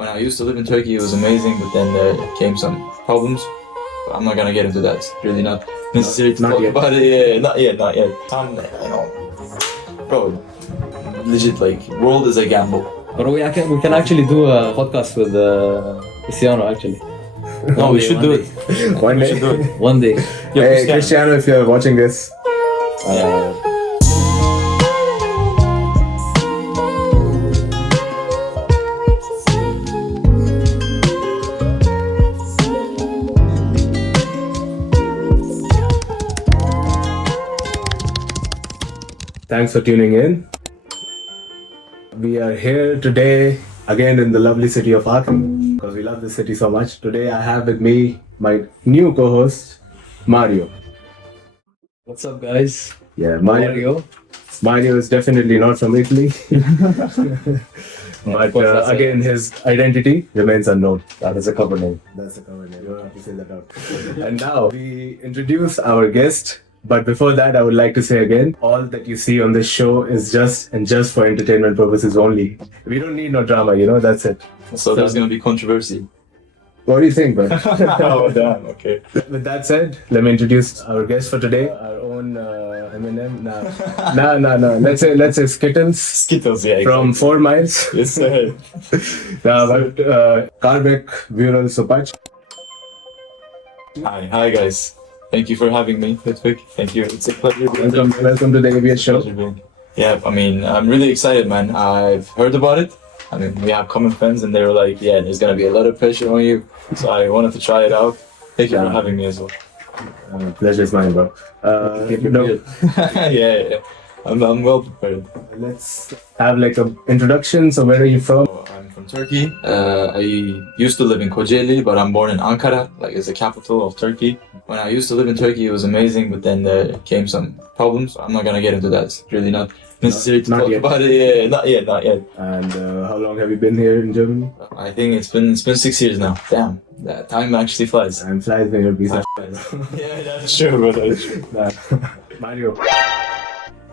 When I used to live in Turkey, it was amazing, but then there came some problems. But I'm not gonna get into that. It's really not necessary to Not talk yet. about it. Yeah, not yet, not yet. Bro, legit, like, world is a gamble. But we can actually do a podcast with Cristiano actually. No, we should do it. One We day. should do it. One day. Yo, Hey, Cristiano, if you're watching this, thanks for tuning in. We are here today again in the lovely city of Aachen because we love this city so much. Today I have with me my new co-host, Mario. What's up, guys? Yeah, Mario. Mario is definitely not from Italy. But course, that's again, his identity remains unknown. That is a cover name. That's the cover name. You don't have to say that out. And now we introduce our guest. But before that, I would like to say again, all that you see on this show is just for entertainment purposes only. We don't need no drama, that's it. So there's gonna be controversy. What do you think, man? Oh, damn, okay. With that said, let me introduce our guest for today, our own Eminem. No. Let's say Skittles. Skittles, yeah. From 4 miles. Yes, sir. Karbek, Viral Sopach. Hi guys. Thank you for having me, Ritwik. Thank you. It's a pleasure being here. Welcome to the ABS show. Pleasure being. Yeah, I mean, I'm really excited, man. I've heard about it. I mean, we have common friends, and they were like, "Yeah, there's gonna be a lot of pressure on you." So I wanted to try it out. Thank you for having me as well. Pleasure's mine, bro. Yeah. I'm well prepared. Let's have like an introduction. So where are you from? I'm from Turkey. I used to live in Kocaeli, but I'm born in Ankara, like it's the capital of Turkey. When I used to live in Turkey, it was amazing, but then there came some problems. I'm not gonna get into that. It's really not necessary to Not talk yet. about it. Yeah, not yet. And how long have you been here in Germany? I think it's been 6 years now. Damn, that time actually flies. I'm flies when you're busy. Yeah, that's true, bro. That's true. Mario,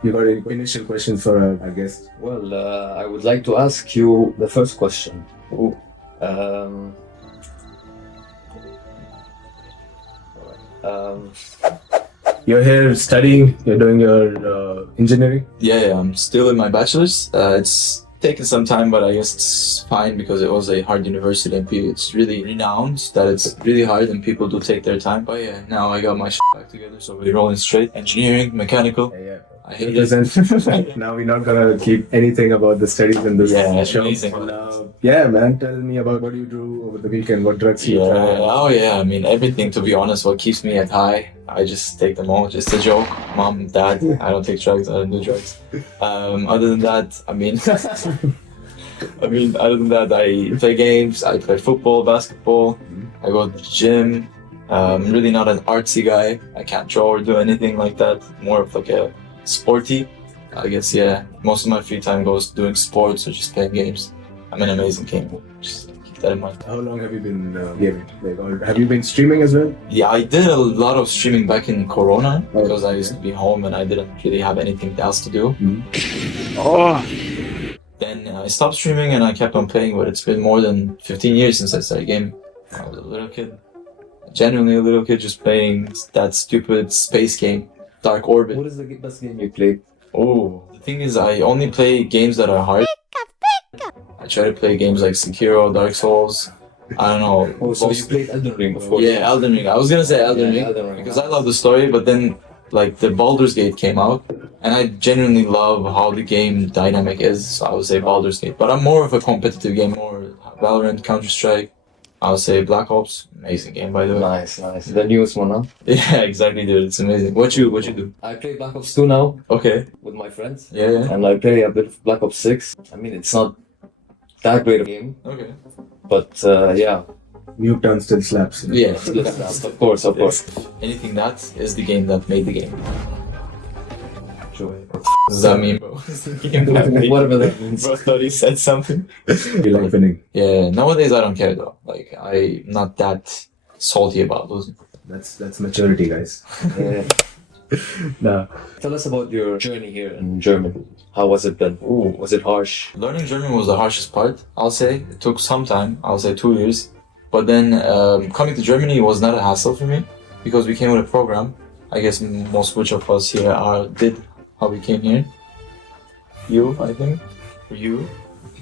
you got any initial questions for our guest? Well, I would like to ask you the first question. Ooh. You're here studying. You're doing your engineering. Yeah, I'm still in my bachelor's. It's taken some time, but I guess it's fine because it was a hard university and it's really renowned that it's really hard and people do take their time. But yeah, now I got my shit back together, so we're rolling straight. Engineering, mechanical. Yeah. I hate it. Now we're not gonna keep anything about the studies in this Yeah, show. amazing. Yeah, man. Tell me about what you do over the weekend. What drugs you Yeah, try. oh yeah, I mean everything, to be honest. What keeps me at high, I just take them all, just a joke. Mom, dad, I don't take drugs, I don't do drugs. Other than that, I mean other than that, I play games, I play football, basketball, I go to the gym. I'm really not an artsy guy. I can't draw or do anything like that. More of like a sporty, I guess. Yeah, most of my free time goes doing sports or just playing games. I'm an amazing gamer. Just keep that in mind. How long have you been gaming? Like, or have you been streaming as well? Yeah, I did a lot of streaming back in Corona because I used to be home and I didn't really have anything else to do. Then I stopped streaming and I kept on playing, but it's been more than 15 years since I started gaming. I was a little kid, genuinely a little kid, just playing that stupid space game, Dark Orbit. What is the best game you played? Oh, the thing is, I only play games that are hard. I try to play games like Sekiro, Dark Souls. I don't know. Oh, so you played Elden Ring, of course. Yeah, Elden Ring. I was gonna say Elden Yeah, Ring Elden Ring. because I love the story, but then like the Baldur's Gate came out, and I genuinely love how the game dynamic is. So I would say Baldur's Gate, but I'm more of a competitive game, more Valorant, Counter Strike. I would say Black Ops, amazing game by the way. Nice. The newest one, huh? Yeah, exactly, dude. It's amazing. What you do? I play Black Ops 2 now Okay. with my friends. Yeah. And I play a bit of Black Ops 6. I mean, it's not that great a game, Okay. but yeah. Nuketown still slaps. Yeah. Of course. Anything that is the game that made the game. Sure. What does that mean, bro? It's the game that made Whatever that means. Bro thought he said something. You like winning. Yeah, nowadays I don't care though. Like, I'm not that salty about losing. That's maturity, guys. Yeah. Nah. Tell us about your journey here in Germany. How was it then? Ooh, was it harsh? Learning German was the harshest part, I'll say. It took some time, I'll say 2 years. But then coming to Germany was not a hassle for me because we came with a program. I guess most which of us here did how we came here. You, I think. Or you?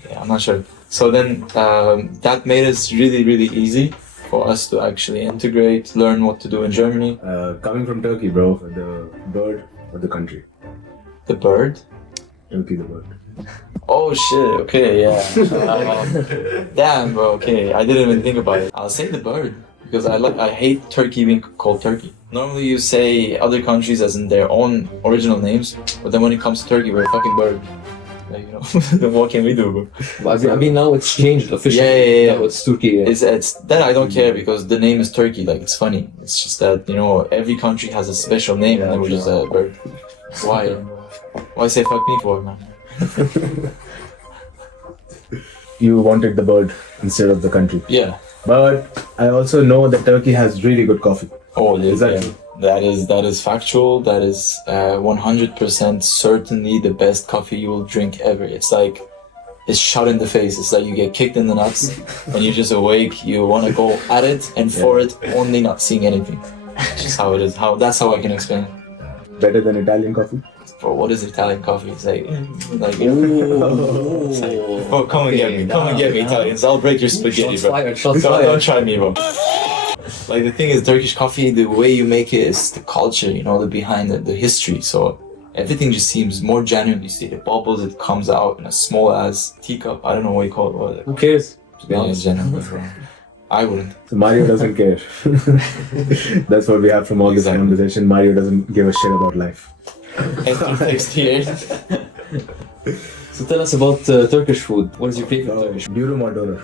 Yeah, I'm not sure. So then that made us really, really easy for us to actually integrate, learn what to do in Germany. Coming from Turkey, bro, the bird or the country? The bird? Turkey, the bird. Oh shit, okay, yeah. Damn, bro, okay. I didn't even think about it. I'll say the bird because I hate Turkey being called Turkey. Normally you say other countries as in their own original names, but then when it comes to Turkey, we're a fucking bird. Like, you know, then what can we do, bro? But I mean, now it's changed officially. Yeah. Now it's Turkey. It's that I don't care because the name is Turkey. Like it's funny. It's just that you know every country has a special name and then we're just a bird. Why? Why say fuck me for, man? You wanted the bird instead of the country. Yeah. But I also know that Turkey has really good coffee. Oh, Is that true? That is factual. That is 100% certainly the best coffee you will drink ever. It's like it's shot in the face. It's like you get kicked in the nuts and you're just awake. You want to go at it and for it, only not seeing anything. It's just how it is. That's how I can explain it. Better than Italian coffee? Bro, what is Italian coffee? It's like oh, come and get me. Come and get me, Italians. I'll break your spaghetti, Shots bro. fired, shots Don't fired. try me, bro. Like the thing is, Turkish coffee, the way you make it is the culture, you know, the behind it, the history. So everything just seems more genuine. You see the bubbles, it comes out in a small ass teacup. I don't know what you call it. What, Who cares? To be yeah, honest. genuine, bro. I wouldn't. So Mario doesn't care. That's what we have from all this Exactly. conversation. Mario doesn't give a shit about life. Next year. So tell us about Turkish food. What is your favorite Turkish food? Dürüm or doner?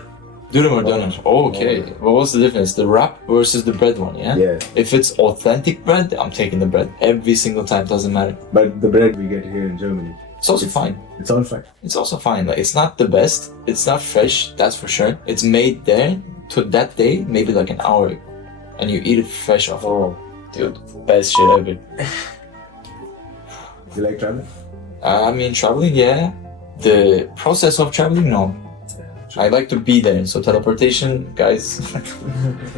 Döner or doner? Oh, okay. Well, what's the difference? The wrap versus the bread one, yeah? Yeah. If it's authentic bread, I'm taking the bread. Every single time, doesn't matter. But the bread we get here in Germany, It's also fine. it's all fine. It's also fine. Like it's not the best. It's not fresh. That's for sure. It's made there to that day, maybe like an hour, and you eat it fresh off. Oh, Dude, best shit ever. You like traveling? I mean, traveling, yeah. The process of traveling, no. I like to be there. So teleportation, guys,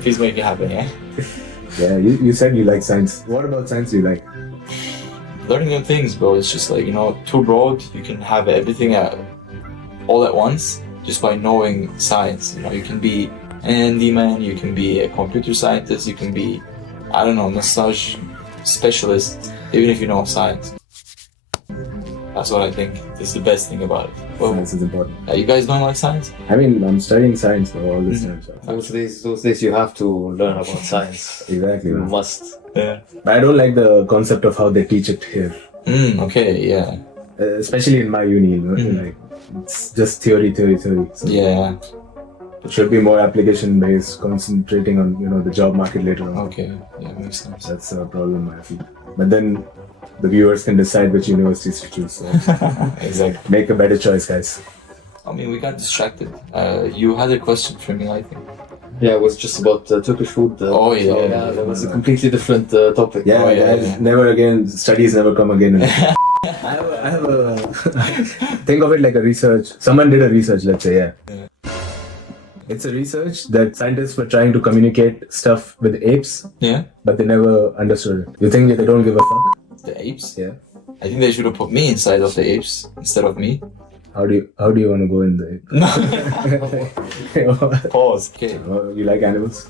please make it happen. Yeah. Yeah, you said you like science. What about science you like? Learning new things, bro. It's just like, you know, too broad. You can have everything all at once just by knowing science. You know, you can be an handyman, you can be a computer scientist, you can be, I don't know, massage specialist, even if you know science. That's what I think is the best thing about it. Well, Science is important. you guys don't like science? I mean, I'm studying science for all this time. So. those days you have to learn about science. Exactly. You Man. must. Yeah. But I don't like the concept of how they teach it here. Okay, yeah. Especially in my uni, you know, like it's just theory. So Yeah, it should be more application based, concentrating on the job market later on. okay. Yeah, makes sense. That's a problem I feel. But then the viewers can decide which universities to choose. So Exactly. make a better choice, guys. I mean, we got distracted. You had a question for me, I think. Yeah, it was just about Turkish food. Oh, yeah. So, that was a completely different topic. Yeah, Oh, yeah, guys, yeah. never again. Studies never come again. I have a think of it like a research. Someone did a research, let's say, yeah. It's a research that scientists were trying to communicate stuff with apes, Yeah? but they never understood it. You think that they don't give a fuck? The apes? Yeah. I think they should have put me inside of the apes instead of me. How do you want to go in the ape? No. Pause. Okay. You like animals?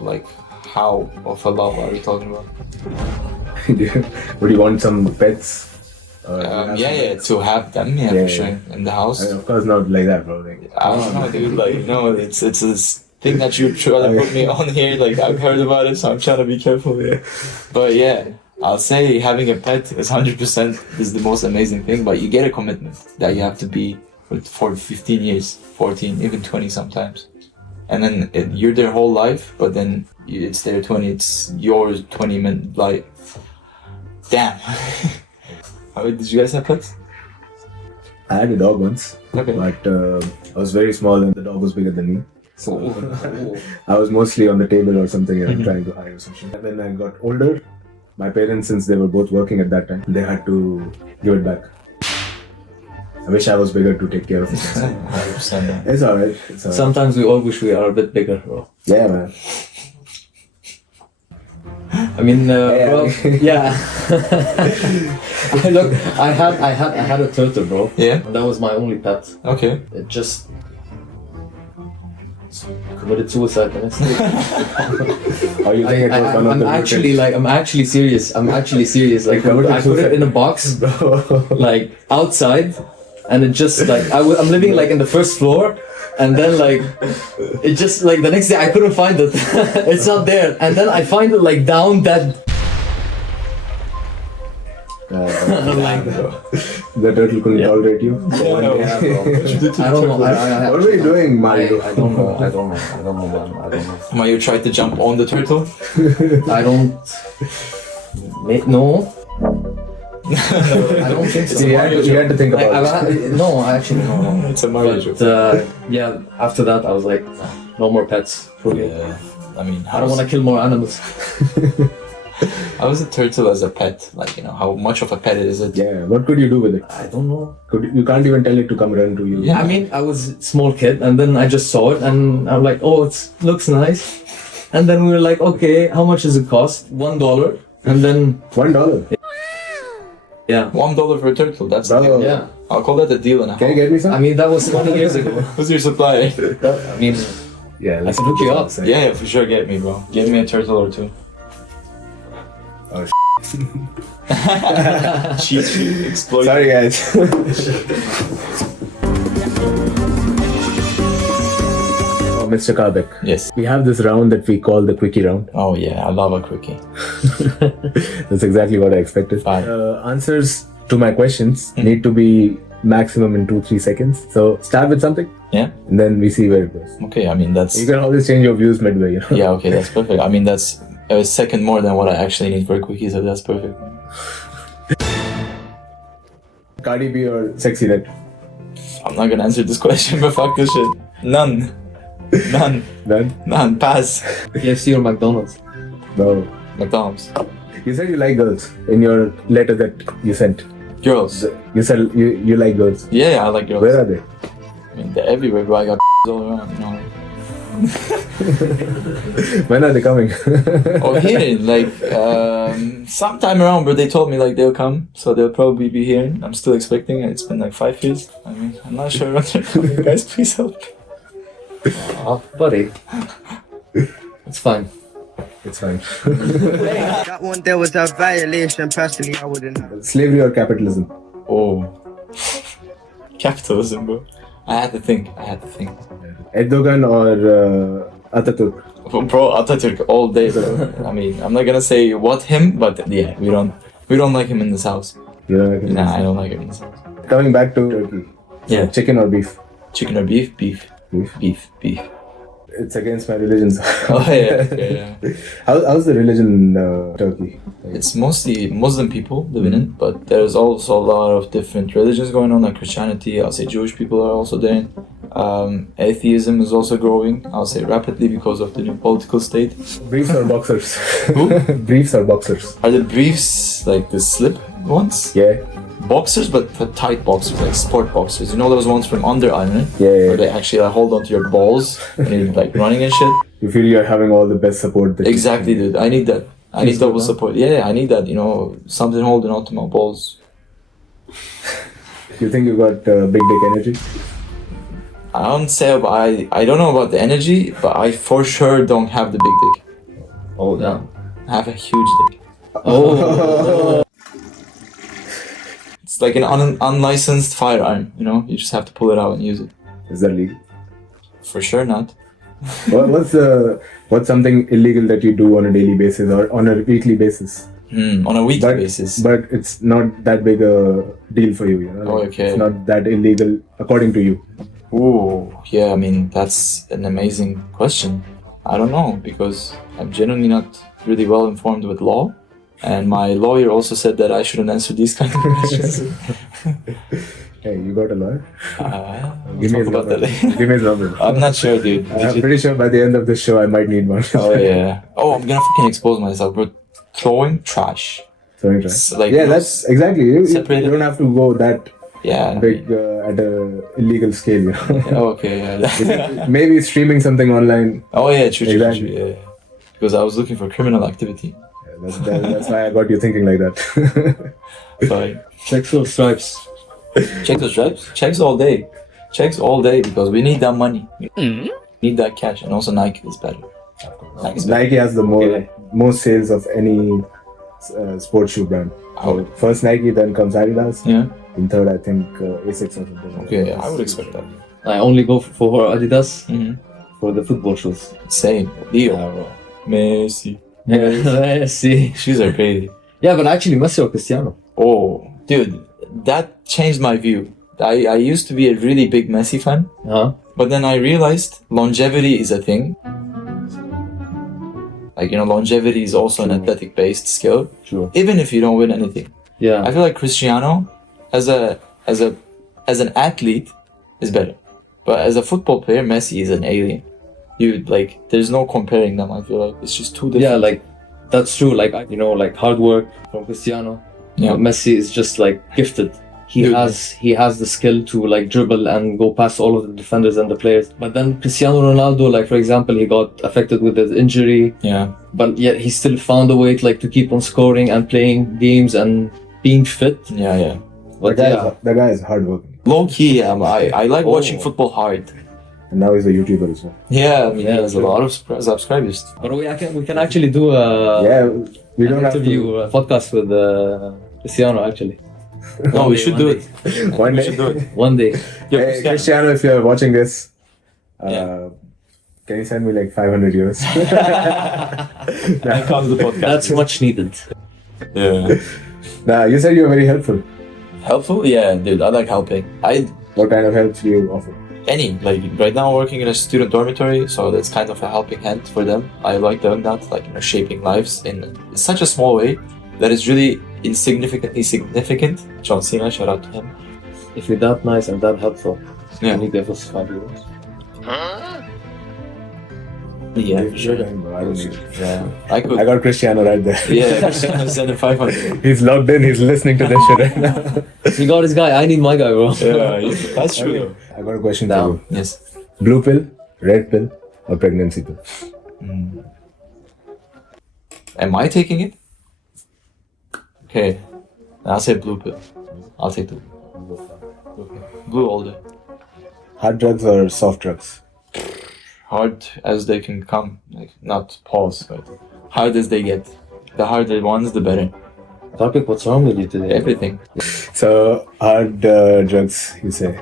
Like, how of a love are we talking about? Would you want some pets? Or you have some Yeah, pets? to have them, yeah, Yeah, for sure. In the house. I mean, of course not like that, bro. Like, I don't know, dude. Like, no, it's this thing that you try to put me on here. Like, I've heard about it, so I'm trying to be careful here. But yeah, I'll say having a pet is 100% is the most amazing thing. But you get a commitment that you have to be with for 15 years, 14, even 20 sometimes. And then you're their whole life, but then it's their 20, it's yours 20 minute life. Damn. Did you guys have pets? I had a dog once, Okay. but I was very small and the dog was bigger than me. So Oh. I was mostly on the table or something and trying to hide or something. And then I got older My parents, since they were both working at that time, they had to give it back. I wish I was bigger to take care of it. 100%. It's alright. It's alright. Sometimes we all wish we are a bit bigger, bro. Yeah, man. I mean, Yeah. bro, yeah. Look, I had a turtle, bro. Yeah? And that was my only pet. Okay. It just committed suicide the next day. Oh, you think it was one of I'm the actually serious. I'm actually serious. Like, committed I put it in a box, Bro. like outside, and it just like I'm living like in the first floor, and then like it just like the next day I couldn't find it. It's not there, and then I find it like down that. I'm like, The turtle couldn't Yeah. tolerate you. yeah, bro. I don't know. What were you doing, Mario? I don't know. I don't know. I don't know, man. I don't know. Mario tried to jump on the turtle. I don't. No. I don't think so. You had to think about it. No, actually, no. It's a Mario joke. But yeah, after that, I was like, no more pets. Okay. Yeah. I mean, I don't want to kill more animals. how is a turtle as a pet? Like, how much of a pet is it? Yeah, what could you do with it? I don't know. You can't even tell it to come run to you. Yeah. I mean, I was a small kid, and then I just saw it, and I'm like, oh, it looks nice. And then we were like, okay, how much does it cost? $1. And then, $1. yeah. $1 for a turtle. That's a Bravo. deal. Yeah. I'll call that a deal and a Can you half. get me some? I mean, that was 20 years ago. Who's your supply? I mean, Yeah, I can hook you up. Yeah, for sure. Get me, bro. Give me a turtle or two. Oh, Cheat sheet. Exploit. Sorry, guys. Oh, Mr. Karbek, Yes. we have this round that we call the Quickie Round. Oh yeah, I love a quickie. That's exactly what I expected. Fine. Answers to my questions need to be maximum in 2-3 seconds. So start with something, Yeah. and then we see where it goes. Okay. I mean, that's. You can always change your views midway. Yeah. Okay. That's perfect. I mean, that's a second more than what I actually need for a quickie, so that's perfect. Cardi B or Sexy Red? I'm not gonna answer this question, but fuck this shit. None. None. None? None. Pass. KFC or McDonald's? No. McDonald's. You said you like girls in your letter that you sent. Girls. You said you like girls. Yeah, I like girls. Where are they? I mean, they're everywhere, bro. I got all around, When are they coming? Oh, here, like, sometime around, but they told me, like, they'll come, so they'll probably be here. I'm still expecting it. It's been, like, 5 years. I mean, I'm not sure when they're coming. Guys, please help. Oh, buddy. It's fine. It's fine. That one there was a violation. Personally, I wouldn't have. Slavery or capitalism? Oh. Capitalism, bro. I had to think. Erdogan or Atatürk? Bro, Atatürk all day, bro. I mean, I'm not gonna say what him, but yeah, we don't like him in this house. You know, Nah, I don't like him in this house. Coming back to Turkey. Yeah. Chicken or beef? Chicken or beef? Beef. Beef. Beef. It's against my religion. Oh, yeah. How's the religion in Turkey? It's mostly Muslim people living in, but there's also a lot of different religions going on, like Christianity. I'll say Jewish people are also there. Atheism is also growing, I'll say rapidly because of the new political state. Briefs or boxers? Who? Briefs or boxers? Are the briefs like the slip ones? Yeah. Boxers, but for tight boxers, like sport boxers. You know those ones from Under Armour? Yeah. Where they actually hold onto your balls when you're like running and shit. You feel you're having all the best support. That Exactly, dude. I need that. I need Feels good, double huh? support. Yeah, I need that. Something holding onto my balls. You think you got big dick energy? I don't say, but I don't know about the energy, but I for sure don't have the big dick. Oh, yeah. I have a huge dick. Oh. It's like an unlicensed firearm, You just have to pull it out and use it. Is that legal? For sure not. What's something illegal that you do on a daily basis or on a weekly basis? On a weekly basis. But it's not that big a deal for you, Oh, okay. It's not that illegal according to you. Ooh, yeah, I mean, that's an amazing question. I don't know, because I'm genuinely not really well informed with law. And my lawyer also said that I shouldn't answer these kind of questions. Hey, you got a lawyer? We'll Give me his talk about number. that. Give me his number. I'm not sure, dude. I'm pretty sure by the end of the show I might need one. Oh, yeah. Oh, I'm gonna fucking expose myself, bro. throwing trash. Throwing trash. It's like, Yeah, you know, that's exactly. You separated. don't have to go that Yeah. big at a illegal scale. You know? Okay. Yeah. Maybe streaming something online. Oh yeah, true. Exactly. Yeah. Because I was looking for criminal activity. That's why I got you thinking like that. Sorry. Checks or stripes? Checks or stripes? Checks all day. Checks all day because we need that money. We need that cash, and also Nike is better. Nike's better. Nike has the most sales of any sports shoe brand. So first Nike, then comes Adidas. Yeah. And third, I think Asics or something. Okay, I would expect that. I only go for Adidas Mhm. for the football shoes. Same. Leo. Messi. Yeah, see. Shoes are crazy. Yeah, but actually Messi or Cristiano. Oh, dude, that changed my view. I used to be a really big Messi fan, but then I realized longevity is a thing. Like, you know, longevity is also an athletic-based skill. True. Even if you don't win anything. Yeah. I feel like Cristiano, as an athlete, is better. But as a football player, Messi is an alien. There's no comparing them. I feel like it's just too different. Yeah, like that's true. Like, you know, like hard work from Cristiano. Yeah. But Messi is just like gifted. He Dude. has the skill to like dribble and go past all of the defenders and the players. But then Cristiano Ronaldo, like for example, he got affected with his injury. Yeah. But yet he still found a way to keep on scoring and playing games and being fit. Yeah. But The guy is hardworking. Low key, I like watching Oh. football hard. And now he's a YouTuber as well. Yeah, I mean, he Yeah, has a true. lot of subscribers. But we can actually do Yeah, we don't an have interview, to. a podcast with Cristiano actually. No, we should do it. One We day. should do it. One day. Yo, Hey, Cristiano, if you're watching this, Yeah. can you send me like 500 euros? That comes the podcast. That's much needed. Yeah. Nah, you said you were very helpful. Helpful? Yeah, dude, I like helping. What kind of help do you offer? Like right now I'm working in a student dormitory, so that's kind of a helping hand for them. I like doing that, like, you know, shaping lives in such a small way that is really insignificantly significant. John Cena, shout out to him. If you're that nice and that helpful, Yeah. can you give us 5 euros? Yeah, for sure. I don't need it. Yeah, I could. I got Cristiano right there. Yeah, Cristiano sent him 500. He's logged in, he's listening to this shit right now. You got his guy, I need my guy, bro. Yeah, that's true. I got a question Down. for you. Yes. Blue pill, red pill, or pregnancy pill? Am I taking it? Okay, I'll say blue pill. I'll take the blue all day. Hard drugs or soft drugs? Hard as they can come, like not pause, but hard as they get. The harder ones, the better. Karbek, what's wrong with you today? Everything. So, hard drugs, you say?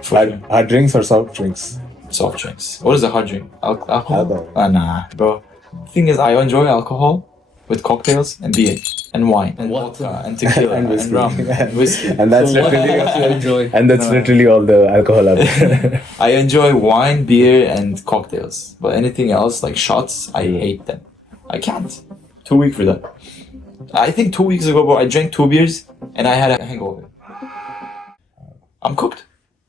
Hard drinks or soft drinks? Soft drinks. What is a hard drink? Alcohol? Alcohol. Nah, bro. The thing is, I enjoy alcohol with cocktails and beer and wine and What? vodka and tequila And and, whiskey. rum and whiskey. And that's So what do you literally, enjoy? and that's No. literally all the alcohol out there. I enjoy wine, beer, and cocktails. But anything else, like shots, I hate them. I can't. Too weak for that. I think 2 weeks ago, bro, I drank 2 beers and I had a hangover. I'm cooked.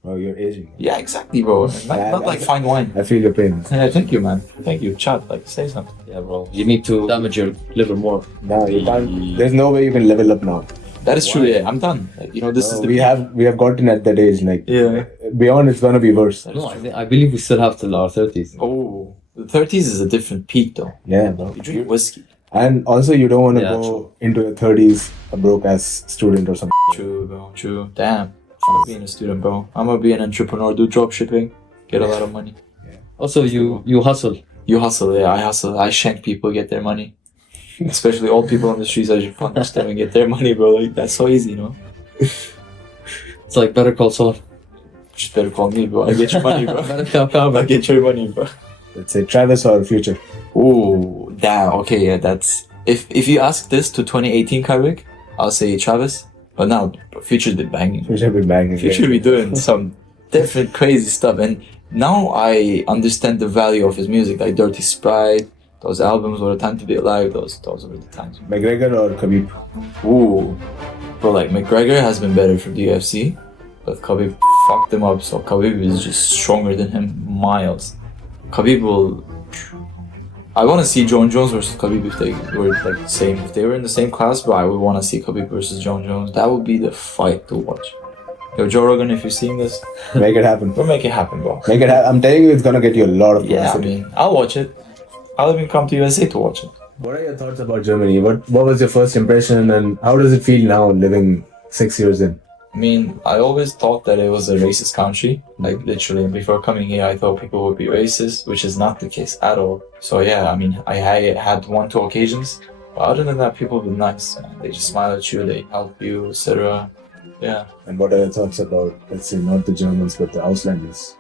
Oh, you're aging. Yeah, exactly, bro. Not like fine wine. I feel your pain. Yeah, thank you, man. Thank you. Chat, like, say something. Yeah, bro. You need to damage your liver more. Now you can't. There's no way you can level up now. That is true, yeah. I'm done. Like, you know, this is the... We have gotten at that age. Like Yeah. beyond, it's gonna be worse. No, I believe we still have till our 30s. Oh, the 30s is a different peak, though. Yeah, bro. You drink whiskey. And also, you don't want to Yeah, go into your 30s a broke ass student or something. True, bro. True. Damn. Fuck being a student, bro. I'm gonna be an entrepreneur, do drop shipping, get a lot of money. Also, you hustle. You hustle, yeah, I hustle. I shank people, get their money. Especially old people on the streets, I just punch them and get their money, bro. Like, that's so easy, you know? It's like Better Call Saul. Just better call me, bro. I get your money, bro. Better Call I Karbek. get your money, bro. Let's say Travis or Future. Ooh, damn. Okay, yeah, that's... If you ask this to 2018 Karbek, I'll say Travis. But now, Future's been banging. Future be banging. Future be doing some different crazy stuff, and now I understand the value of his music, like Dirty Sprite, those albums were a time to be alive, those were the times. McGregor or Khabib? Ooh, bro, like McGregor has been better for the UFC, but Khabib fucked him up, so Khabib is just stronger than him miles. Khabib will I want to see John Jones versus Khabib if they were like the same. If they were in the same class, but I would want to see Khabib versus John Jones. That would be the fight to watch. Yo, Joe Rogan, if you're seeing this, Make it happen. we'll make it happen, bro. Make it happen. I'm telling you, it's gonna get you a lot of Yeah, I publicity. mean, I'll watch it. I'll even come to USA to watch it. What are your thoughts about Germany? What was your first impression, and how does it feel now living 6 years in? I mean, I always thought that it was a racist country. Like, literally, before coming here, I thought people would be racist, which is not the case at all. So, yeah, I mean, I had 1-2 occasions. But other than that, people have been nice. Man. They just smile at you, they help you, etc. Yeah. And what are your thoughts about, let's say, not the Germans, but the Auslanders?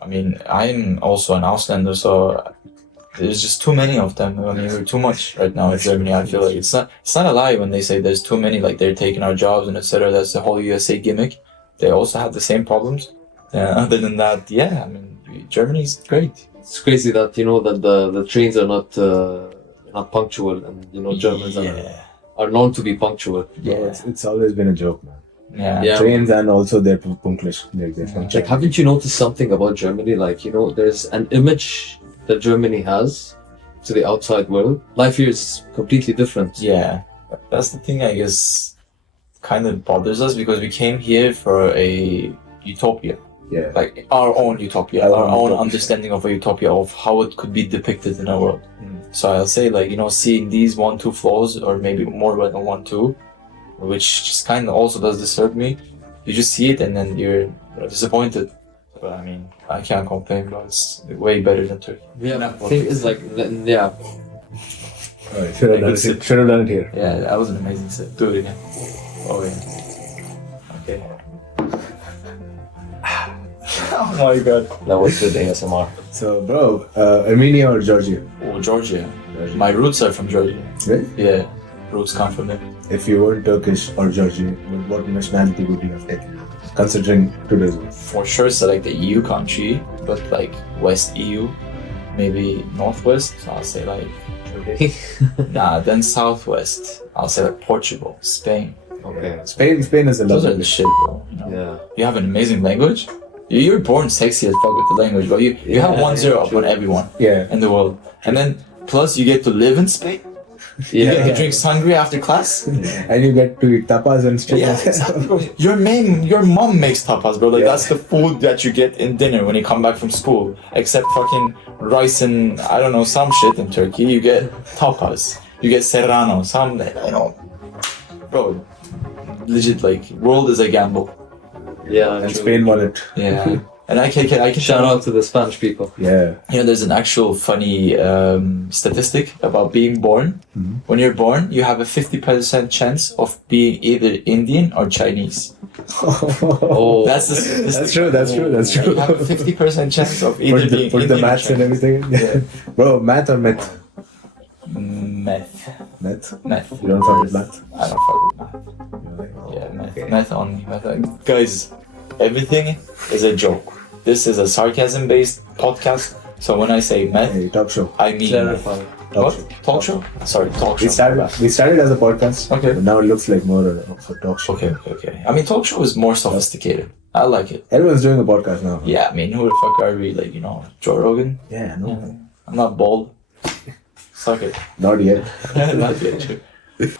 I mean, I'm also an Auslander, so there's just too many of them. I mean, we're too much right now in Germany. I feel like it's not a lie when they say there's too many, like they're taking our jobs and etc. That's the whole USA gimmick. They also have the same problems. Other than that, yeah, I mean, Germany's great. It's crazy that that the trains are not punctual, and Germans are known to be punctual. Yeah, it's always been a joke, man. Yeah. Yeah. Trains and also their punktlich. Like, haven't you noticed something about Germany? Like, there's an image that Germany has to the outside world. Life here is completely different. Yeah, that's the thing, I guess, kind of bothers us because we came here for a utopia. Yeah. Like our own utopia, Our our own own utopia. understanding of a utopia of how it could be depicted in our world. So I'll say, like, seeing these 1-2 flaws, or maybe more than 1-2, which just kind of also does disturb me. You just see it and then you're disappointed. But I mean, I can't complain, bro. It's way better than Turkey. Yeah, the thing is, like, yeah. Alright, should have done it here. Yeah, that was an amazing set. Do it again. Oh yeah. Okay. Oh my god. That was good ASMR. So, bro, Armenia or Georgia? Oh, Georgia. My roots are from Georgia. Right? Yeah, roots come from there. If you weren't Turkish or Georgian, what nationality would you have taken? Considering today's world. For sure, select the EU country, but like West EU, maybe Northwest. So I'll say like, then Southwest. I'll say like Portugal, Spain. Okay. Spain is a Those are lovely. the shit, bro. Yeah. You have an amazing language. You're born sexy as fuck with the language, bro. You have 1-0 up on everyone Yeah. in the world, and then plus you get to live in Spain. You get to drink sangria after class. And you get to eat tapas and stuff. Yeah, exactly, bro. Your mom makes tapas, bro. Like, that's the food that you get in dinner when you come back from school. Except fucking rice and, I don't know, some shit in Turkey. You get tapas. You get serrano. Bro, legit, like, world is a gamble. Yeah. And true. Spain won it. Yeah. And I can Shout out to the Spanish people. Yeah. there's an actual funny statistic about being born. When you're born, you have a 50% chance of being either Indian or Chinese. Oh, That's the statistic. That's true. You have a 50% chance of either being Put Indian the or maths and Chinese. everything. Yeah. Bro, math or myth? Meth. Math. You don't fuck with math? I don't fuck with math. Yeah, meth. Okay. Meth only. Meth. Guys, everything is a joke. This is a sarcasm-based podcast. So when I say meth, Hey, talk show. I mean clarify. Talk what? show. Talk show? Sorry, talk show. We started as a podcast. Okay. But now it looks like more of a talk show. Okay. I mean, talk show is more sophisticated. I like it. Everyone's doing a podcast now. Yeah, I mean, who the fuck are we? Like, Joe Rogan? Yeah, no. Yeah. I'm not bald. Suck it. Not yet. Not yet, true.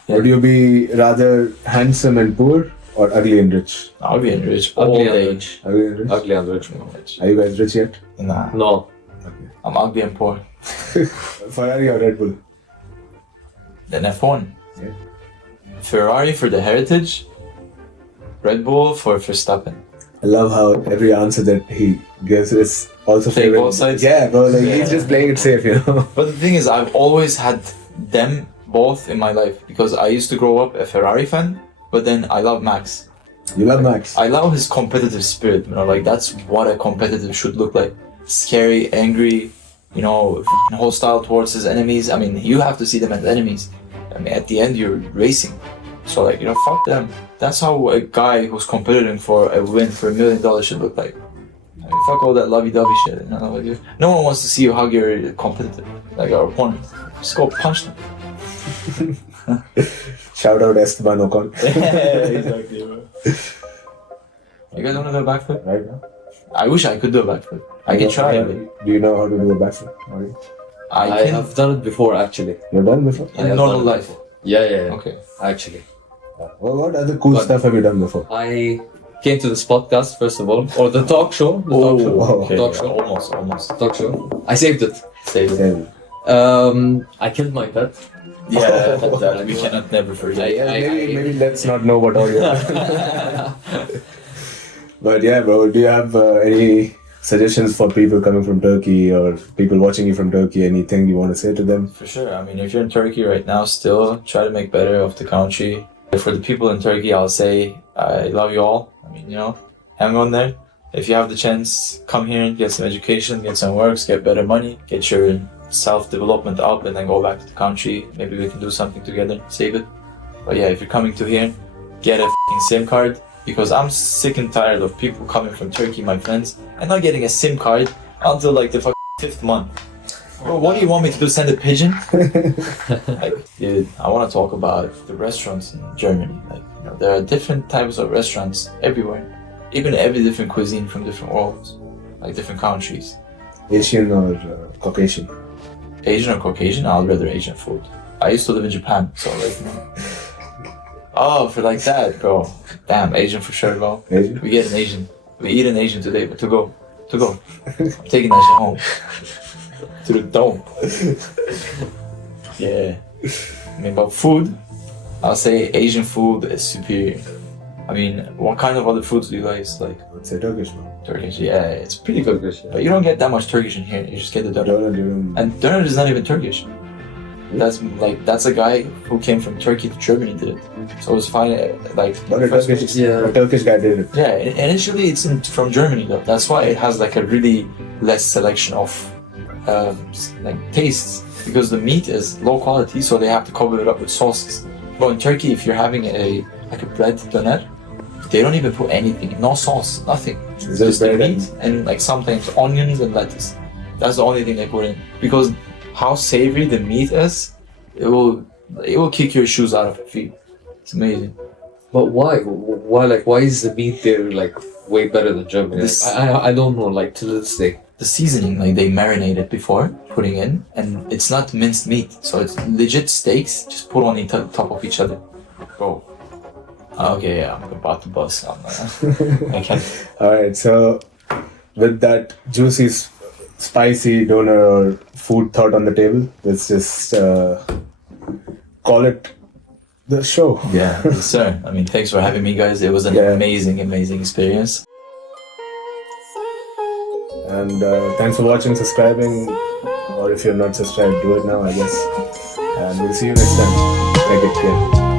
Would you be rather handsome and poor or ugly and rich? I'll be rich all Ugly and day. rich. Ugly and rich? Ugly and rich. Are you guys rich yet? Nah, No. I'm ugly and poor. Ferrari or Red Bull? Then F1. Yeah. Ferrari for the heritage. Red Bull for Verstappen. I love how every answer that he gives is also Play favored. both sides? Yeah, bro, like Yeah. he's just playing it safe, But the thing is, I've always had them both in my life because I used to grow up a Ferrari fan, but then I love Max. You love Max. I love his competitive spirit, like that's what a competitive should look like. Scary, angry, hostile towards his enemies. I mean, you have to see them as enemies. I mean, at the end, you're racing. So, fuck them. That's how a guy who's competing for a win for $1 million should look like. I mean, fuck all that lovey-dovey shit. No one wants to see you hug your competitor, like our opponent. Just go punch them. Shout out Esteban Ocon. Exactly, bro. You guys want to do a backflip? Right now? I wish I could do a backflip. I can try. Do you know how to do a backflip? I have done it before actually. You've done before? I in have normal done it life. before. Yeah. Okay. Actually. What other cool But- stuff have you done before? I came to this podcast first of all, or the talk show. The talk show. okay. Talk show. Almost. Talk show. I saved it. Save it. Yeah. I killed my pet. Yeah, that we cannot never forget. Maybe let's not know what all you But yeah, bro, do you have any suggestions for people coming from Turkey or people watching you from Turkey? Anything you want to say to them? For sure. I mean, if you're in Turkey right now, still try to make better of the country. For the people in Turkey, I'll say I love you all. I mean, hang on there. If you have the chance, come here and get some education, get some works, get better money, get your self-development up, and then go back to the country. Maybe we can do something together, save it. But yeah, if you're coming to here, get a f***ing SIM card, because I'm sick and tired of people coming from Turkey, my friends, and not getting a SIM card until like the f***ing 5th month. Bro, what do you want me to do? Send a pigeon? Like, dude, I want to talk about the restaurants in Germany. Like, there are different types of restaurants everywhere. Even every different cuisine from different worlds, like different countries. Asian or Caucasian? Asian or Caucasian? I'd rather Asian food. I used to live in Japan, so like, oh, for like that, bro. Damn, Asian for sure, bro. Asian? We get an Asian. We eat an Asian today, but to go. I'm taking that shit home. To the dome. Yeah. I mean, but food, I'll say Asian food is superior. I mean, what kind of other foods do you guys like? It's a Turkish one. Turkish, yeah, it's pretty good. Turkish, yeah. But you don't get that much Turkish in here. You just get the doner. And doner is not even Turkish. That's a guy who came from Turkey to Germany did it. So it's fine. Like, But a first Turkish, place- a Turkish guy did it. yeah, initially it's from Germany though. That's why it has like a really less selection of like tastes, because the meat is low quality, so they have to cover it up with sauces. But in Turkey, if you're having a bread doner, they don't even put anything, no sauce, nothing. It's Just just the bread meat and like sometimes onions and lettuce. That's the only thing they put in, because how savory the meat is, it will kick your shoes out of your feet. It's amazing. But why? Why is the meat there like way better than Germany? This- I don't know. Like to this day. The seasoning, like they marinate it before putting in, and it's not minced meat, so it's legit steaks just put on the top of each other. Bro. Okay, yeah, I'm about to bust. I can't. Alright, so with that juicy, spicy doner or food thought on the table, let's just call it the show. Yeah, yes, sir. I mean, thanks for having me, guys. It was an Yeah. amazing experience. And thanks for watching, subscribing, or if you're not subscribed, do it now, I guess. And we'll see you next time. Take it care.